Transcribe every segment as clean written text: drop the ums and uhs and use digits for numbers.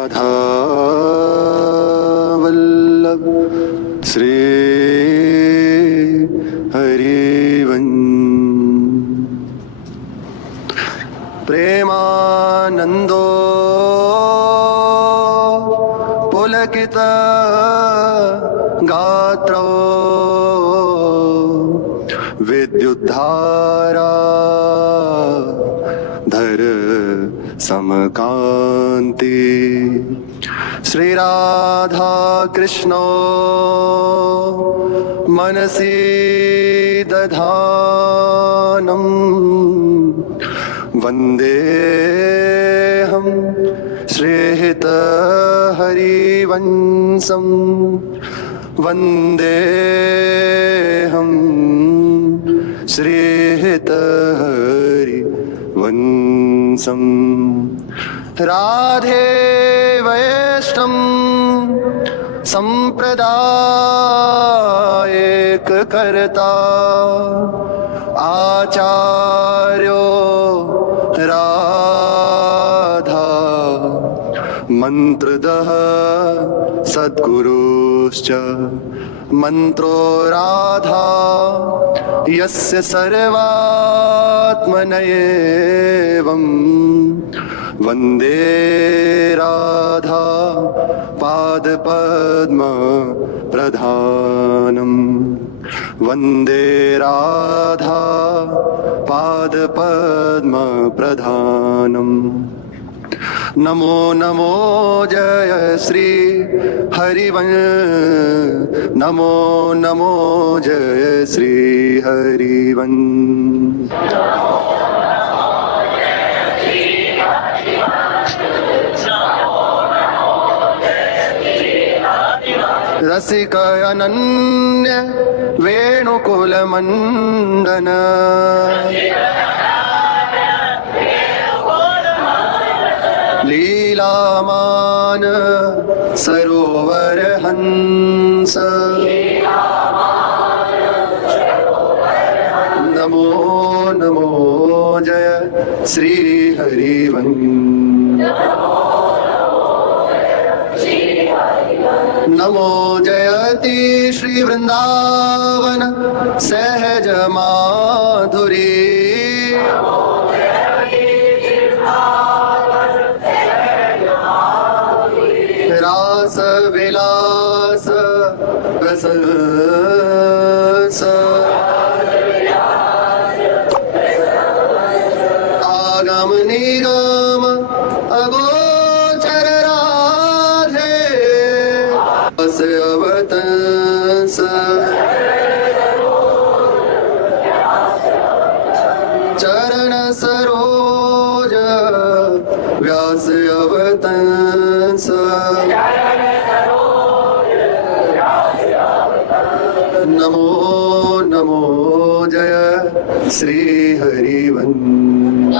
राधा वल्लभ श्री हरिवंश प्रेमानंदो पुलकित गात्रो विद्युद्धारा धर समकांति श्री राधा कृष्णो मनसि दधानं वन्देऽहं श्रीहित हरिवंशं वन्देऽहं श्रीहित हरिवंशं राधे वैष्णव संप्रदायिक कर्ता आचार्यो राधा मंत्रदः सद्गुरुश्च मंत्रो राधा यस्य सर्वात्मनयेवं वन्दे राधा पादपद्म प्रधानम् वन्दे राधा पादपद्म प्रधानम् नमो नमो जय श्री हरिवंश नमो नमो जय श्री हरिवंश रसिक अनन्य वेणुकुल मंडन लीलामान सरोवर हंस नमो नमो जय श्री हरिवंश नमो जयति श्री वृंदावन सहज माधुरी रास विलास रस आगम निगम अगोचर राधे अवतंस चरण सरोज व्यास अवतंस नमो नमो जय श्री हरिवंश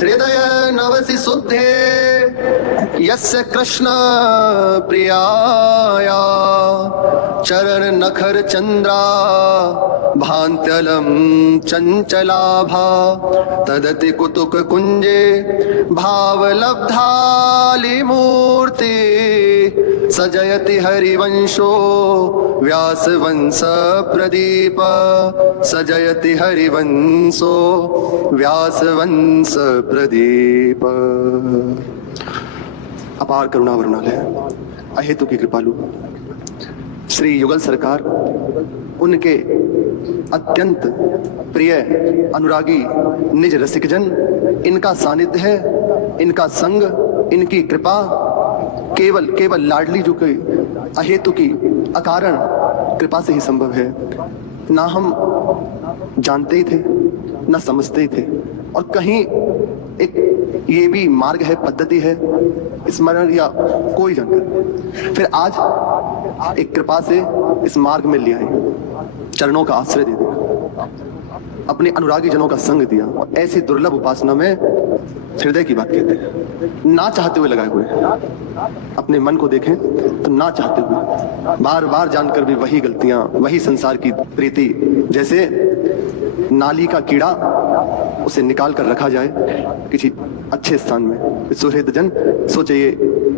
हृदय नवसि शुद्धे यस्य कृष्ण प्रियाया चरण नखर चंद्रा भांत्यलम चंचलाभा तदति कुतुक कुंजे भावलब्धाली मूर्ति सजयति हरिवंशो व्यासवंश प्रदीप सजयति हरिवंशो व्यासवंश प्रदीप। अपार करुणा वरुणालय अहेतु की कृपालु श्री युगल सरकार उनके अत्यंत प्रिय अनुरागी निज रसिकजन इनका सानिध्य है, इनका संग, इनकी कृपा केवल लाडली जो कि अहेतु की अकारण कृपा से ही संभव है। ना हम जानते ही थे ना समझते ही थे, और कहीं एक ये भी मार्ग है, पद्धति है, स्मरण या कोई जानकर फिर आज एक कृपा से इस मार्ग में लिया है, चरणों का आश्रय दे दिया, अपने अनुरागी जनों का संग दिया, और ऐसी दुर्लभ उपासना में हृदय की बात कहते हैं। ना चाहते हुए लगाए हुए, अपने मन को देखें तो ना चाहते हुए बार बार जानकर भी वही गलतियां, वही संसार की प्रीति, जैसे नाली का कीड़ा उसे निकाल कर रखा जाए किसी अच्छे स्थान में। सुहृद जन सोचे ये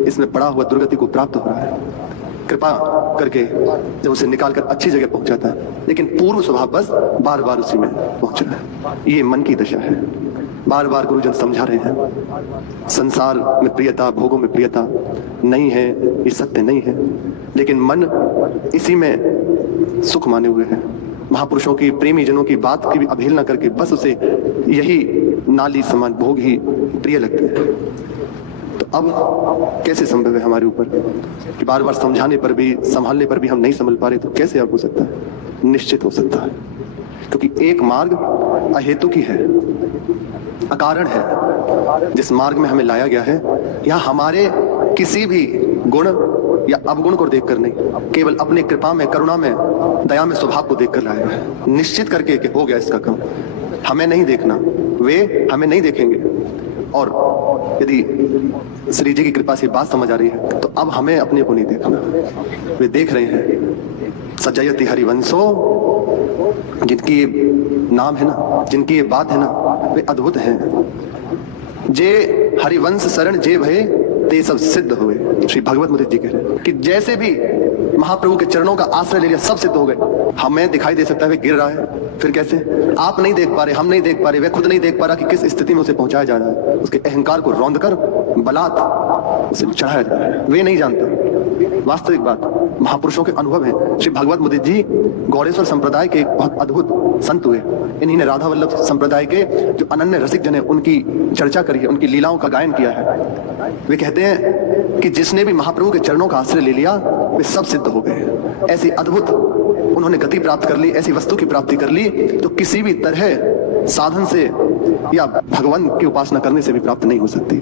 इसमें पड़ा हुआ दुर्गति को प्राप्त हो रहा है, कृपा करके जब उसे निकाल कर अच्छी जगह पहुंचाता है, लेकिन पूर्व स्वभाव बस बार बार उसी में पहुंच रहा है। ये मन की दशा है। बार बार गुरुजन समझा रहे हैं, संसार में प्रियता, भोगों में प्रियता नहीं है, ये सत्य नहीं है, लेकिन मन इसी में सुख माने हुए है। महापुरुषों की, प्रेमी जनों की बात की भी अवहेलना करके बस उसे यही नाली समान भोग ही प्रिय लगते हैं। तो अब कैसे संभव है हमारे ऊपर कि बार बार समझाने पर भी, संभालने पर भी हम नहीं संभल पा रहे? तो कैसे अब हो सकता है? निश्चित हो सकता है, क्योंकि एक मार्ग अहेतु की है, अकारण है। जिस मार्ग में हमें लाया गया है, यह हमारे किसी भी गुण या अवगुण को देखकर नहीं, केवल अपने कृपा में, करुणा में, दया में, स्वभाव को देखकर लाया है। निश्चित करके कि हो गया इसका काम, हमें नहीं देखना, वे हमें नहीं देखेंगे। और यदि श्री जी की कृपा से बात समझ आ रही है, तो अब हमें अपने को नहीं देखना, वे देख रहे हैं। सजयति हरिवंशो, जिनकी ये नाम है ना, जिनकी ये बात है ना, वे अद्भुत हैं। जे हरिवंश शरण जे भय ते सब सिद्ध हुए। श्री भगवत मुदित जी कह रहे हैं कि जैसे भी महाप्रभु के चरणों का आश्रय ले लिया, सब सिद्ध हो गए। हमें दिखाई दे सकता है वे गिर रहा है, फिर कैसे? आप नहीं देख पा रहे, हम नहीं देख पा रहे, वे खुद नहीं देख पा रहा कि किस स्थिति में उसे पहुंचाया जा रहा है। उसके अहंकार को रौंद कर बलात् उसे चढ़ाया जा रहा है, वे नहीं जानते। वास्तविक बात महापुरुषों के अनुभव है। श्री भगवत मुदित जी गौड़ेश्वर संप्रदाय के एक बहुत अद्भुत संत हुए। इन्हीं ने राधा वल्लभ संप्रदाय के जो अनन्य रसिक जन है, उनकी चर्चा करी है, उनकी लीलाओं का गायन किया है। वे कहते हैं कि जिसने भी महाप्रभु के चरणों का आश्रय ले लिया, वे सब सिद्ध हो गए। ऐसी अद्भुत उन्होंने गति प्राप्त कर ली, ऐसी वस्तु की प्राप्ति कर ली तो किसी भी तरह साधन से या भगवान की उपासना करने से भी प्राप्त नहीं हो सकती।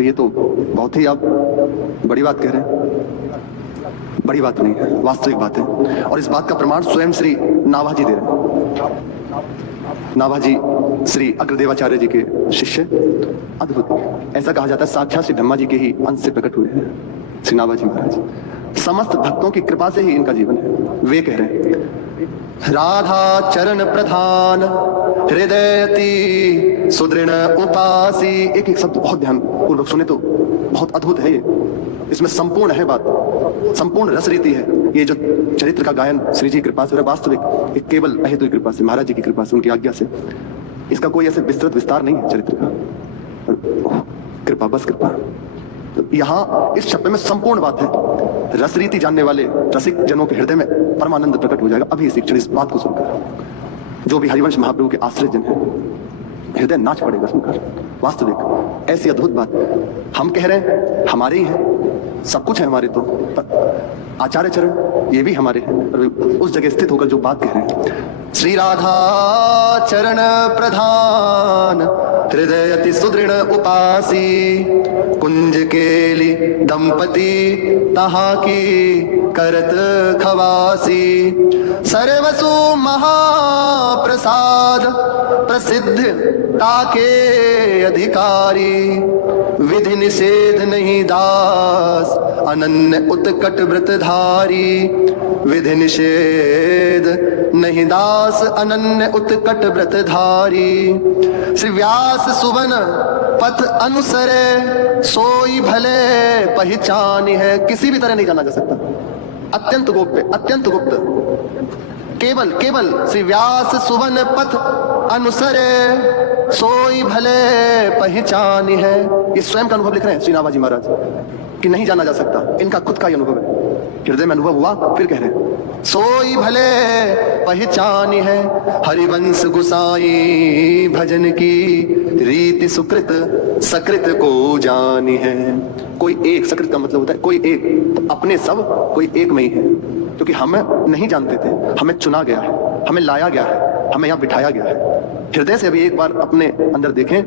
ये तो बहुत ही आप बड़ी बात कह रहे हैं, बड़ी बात नहीं है, वास्तविक बात है। और इस बात का प्रमाण स्वयं श्री नाभाजी दे रहे हैं। नाभाजी श्री अग्रदेवाचार्य जी के शिष्य, अद्भुत। ऐसा कहा जाता है साक्षात श्री ब्रह्मा जी के ही अंश से प्रकट हुए हैं श्री नाभाजी महाराज। समस्त भक्तों की कृपा से ही इनका जीवन है। वे कह रहे हैं, राधा चरण प्रधान हृदयति सुदृढ़ उपासी। एक एक शब्द बहुत ध्यान पूर्वक सुने तो बहुत अद्भुत है। ये इसमें संपूर्ण है बात, संपूर्ण रस रीति है। ये जो चरित्र का गायन श्री जी की कृपा से, वास्तविक एक केवल अहेतु की कृपा से, महाराज जी की कृपा से, उनकी आज्ञा से। इसका कोई ऐसे विस्तृत विस्तार नहीं है चरित्र का, कृपा, बस कृपा। तो यहाँ इस शब्द में संपूर्ण बात है। रस रीति जानने वाले रसिक जनों के हृदय में परमानंद प्रकट हो जाएगा अभी इस क्षण, इस बात को सुनकर। जो भी हरिवंश महाप्रभु के आश्रय जन है, हृदय नाच पड़ेगा सुनकर। वास्तविक ऐसी अद्भुत बात हम कह रहे हैं, हमारे ही है, सब कुछ है हमारे। तो आचार्य चरण ये भी हमारे हैं, पर उस जगह स्थित होकर जो बात कह रहे हैं, श्री राधा चरण प्रधान हृदयति सुदृढ़ उपासी, कुंज केली दंपति तहा की करत खवासी, सर्वसु महाप्रसाद प्रसिद्ध ताके अधिकारी, विधि निषेध नहीं दास अनन्य उत्कट व्रतधारी, विधि निषेध नहीं दास अनन्य उत्कट व्रतधारी, श्री व्यास सुवन पथ अनुसरे सोई भले पहचानी है। किसी भी तरह नहीं जाना जा सकता, अत्यंत गोप्य, अत्यंत गुप्त। केवल केवल श्री व्यास सुवन पथ अनुसरे सोई भले पहचानी है। ये स्वयं का अनुभव लिख रहे हैं श्री नाभाजी महाराज कि नहीं जाना जा सकता। इनका खुद का ही अनुभव है, हृदय में अनुभव हुआ, फिर कह रहे हैं सोई भले पहचानी है, हरिवंश गुसाई भजन की रीति सुकृत सकृत को जानी है। कोई एक, सकृत का मतलब होता है कोई एक, तो अपने सब कोई एक में ही है। क्योंकि हम नहीं जानते थे, हमें चुना गया है, हमें लाया गया है, हमें यहाँ बिठाया गया है। हृदय से अभी एक बार अपने अंदर देखें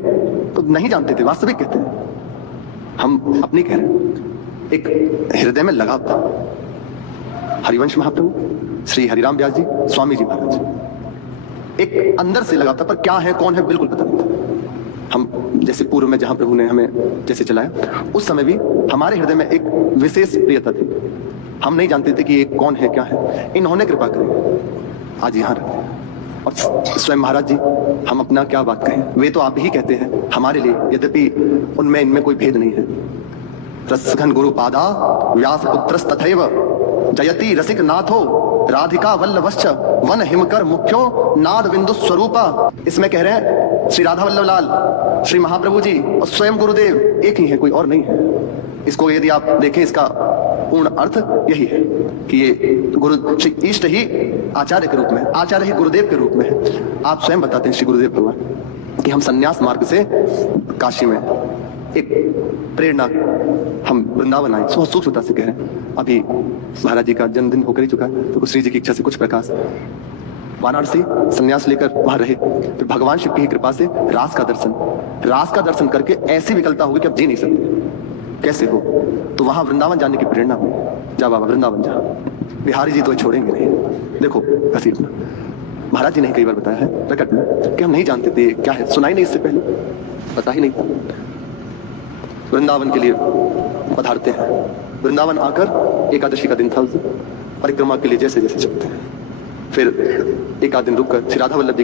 तो नहीं जानते थे, वास्तविक कहते हैं, हम अपनी कह रहे हैं। एक हृदय में लगाव था। हरिवंश महाप्रभु, श्री हरिराम व्यास जी, स्वामी जी महाराज, एक अंदर से लगाव था, पर क्या है कौन है बिल्कुल पता नहीं था। हम जैसे पूर्व में जहां प्रभु ने हमें जैसे चलाया, उस समय भी हमारे हृदय में एक विशेष प्रियता थी। हम नहीं जानते थे कि ये कौन है, क्या है। इन्होंने कृपा करी, आज यहाँ रहते हैं। और स्वयं महाराज जी, हम अपना क्या बात कहें, वे तो आप ही कहते हैं हमारे लिए, यद्यपि उनमें इनमें कोई भेद नहीं है। रसघन गुरु पादा व्यास पुत्रस्तथैव जयति रसिक नाथो राधिका वल्लभश्च वन हिमकर मुख्यो नाद बिंदु स्वरूपा। इसमें कह रहे हैं श्री राधा वल्लभ लाल, श्री महाप्रभु जी और स्वयं गुरुदेव एक ही है, कोई और नहीं है। इसको यदि आप देखें, इसका पूर्ण अर्थ यही है कि ये गुरु श्री इष्ट ही आचार्य के रूप में, आचार्य ही गुरुदेव के रूप में है। आप स्वयं बताते हैं श्री गुरुदेव भगवान कि हम संन्यास मार्ग से काशी में एक प्रेरणा हम वृंदावन आए, सूक्ष्मता से कह रहे हैं। अभी महाराज जी का जन्मदिन होकर ही चुका है, तो श्री जी की इच्छा से कुछ प्रकाश वाराणसी संन्यास लेकर वहां रहे, फिर भगवान शिव की कृपा से रास का दर्शन करके ऐसी विकलता होगी कि अब जी नहीं सकते, कैसे हो, तो वहां वृंदावन जाने की प्रेरणा हुई। जा बाबा वृंदावन जा, बिहारी जी तो छोड़ेंगे नहीं। देखो घसीटना, महाराज जी ने कई बार बताया है प्रकट में कि हम नहीं जानते थे क्या है, सुनाई नहीं इससे पहले, पता ही नहीं था। वृंदावन के लिए पधारते हैं, वृंदावन आकर एकादशी का दिन था, उस दिन परिक्रमा के लिए जैसे जैसे चलते हैं, फिर एक आध दिन रुककर श्री राधा वल्लभ जी